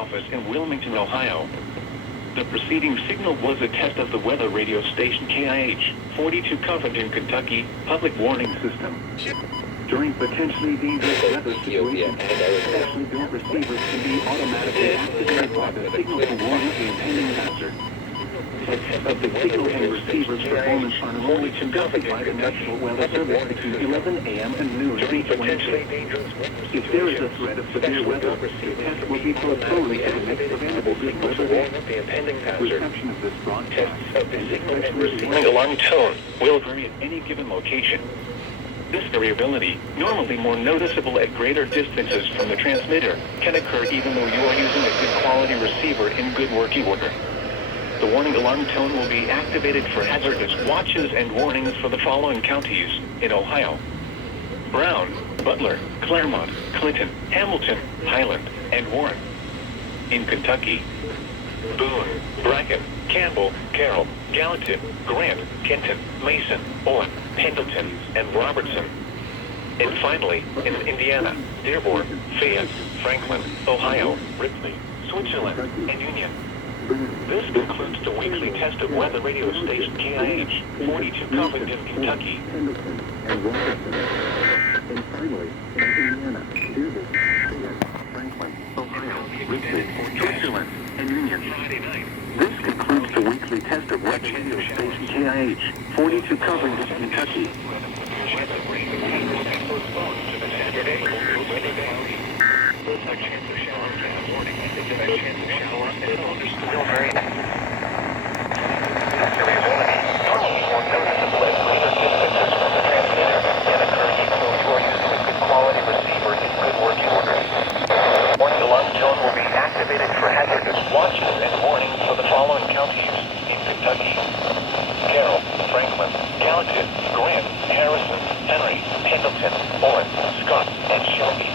office in Wilmington, Ohio. The preceding signal was a test of the weather radio station KIH 42 Covington, Kentucky, public warning system. During potentially dangerous weather situations, specially built receivers can be automatically activated by the signal to warn of the impending hazard. Tests of the signal and receiver's performance are normally conducted by the National Weather Service between 11 a.m. and noon of each Wednesday. If there is a threat of severe weather, the test will be postponed to the next available good weather day. Reception of this broadcast and especially the alarm tone will vary at any given location. This variability, normally more noticeable at greater distances from the transmitter, can occur even though you are using a good quality receiver in good working order. The warning alarm tone will be activated for hazardous watches and warnings for the following counties in Ohio: Brown, Butler, Claremont, Clinton, Hamilton, Highland, and Warren. In Kentucky: Boone, Bracken, Campbell, Carroll, Gallatin, Grant, Kenton, Mason, Owen, Pendleton, and Robertson. And finally, in Indiana: Dearborn, Fayette, Franklin, Ohio, Ripley, Switzerland, and Union. This concludes the weekly test of weather radio station KIH 42 Covington, Kentucky. And Robertson. And finally, in Indiana: Dearborn, Fayette, Franklin, Ohio, Ripley, Switzerland, and Union. This concludes the weekly test of weather radio station KIH 42 Covington, Kentucky. Still very this variability, normally more noticeable at greater distances from the transmitter, can occur even though you are using a good quality receiver in good working order. Warning alarm tone will be activated for hazardous watches and warnings for the following counties in Kentucky: Carroll, Franklin, Gallatin, Grant, Harrison, Henry, Pendleton, Owen, Scott, and Shelby.